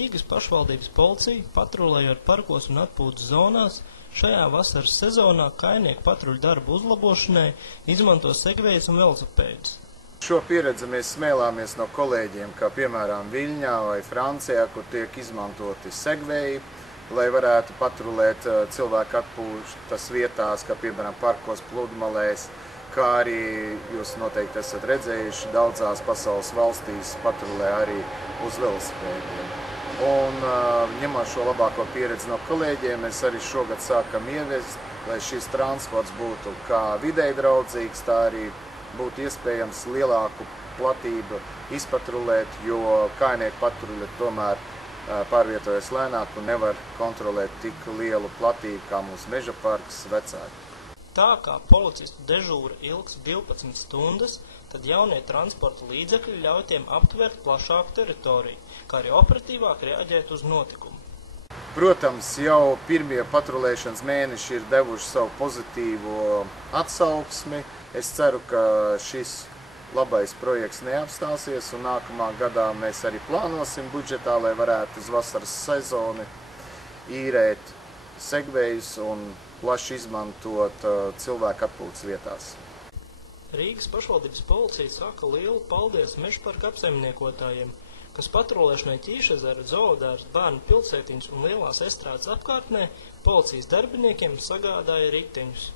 Rīgas pašvaldības policija, patrulējot parkos un atpūtas zonās, šajā vasaras sezonā kājnieku patruļu darbu uzlabošanai izmanto segvējus un velosipēdus. Šo pieredzi mēs smēlāmies no kolēģiem, kā piemēram Viļņā vai Francijā, kur tiek izmantoti segvēji, lai varētu patrulēt cilvēku atpūtas vietās, kā piemēram parkos, pludmalēs, kā arī jūs noteikti esat redzējuši, daudzās pasaules valstīs patrulē arī uz velosipēdiem. Un ņemot šo labāko pieredzi no kolēģiem, mēs arī šogad sākam ieviest, lai šis transports būtu kā videi draudzīgs, tā arī būtu iespējams lielāku platību izpatrulēt, jo kājnieku patruļi tomēr pārvietojas lēnāk un nevar kontrolēt tik lielu platību kā mūsu meža parks vecāki. Tā kā policistu dežūra ilgs 12 stundas, tad jaunie transporta līdzekļi ļauj tiem aptvērt plašāku teritoriju, kā arī operatīvāk reaģēt uz notikumu. Protams, jau pirmie patrulēšanas mēneši ir devuši savu pozitīvo atsauksmi. Es ceru, ka šis labais projekts neapstāsies, un nākamā gadā mēs arī plānosim budžetā, lai varētu uz vasaras sezoni īrēt segvējus un plaši izmantot cilvēku atpūtas vietās. Rīgas pašvaldības policija saka lielu paldies mežparka apsaimniekotājiem, kas patrulēšanai Ķīšezera, Zoodārs, Bērnu pilsētiņas un Lielās Estrādes apkārtnē policijas darbiniekiem sagādāja riteņus.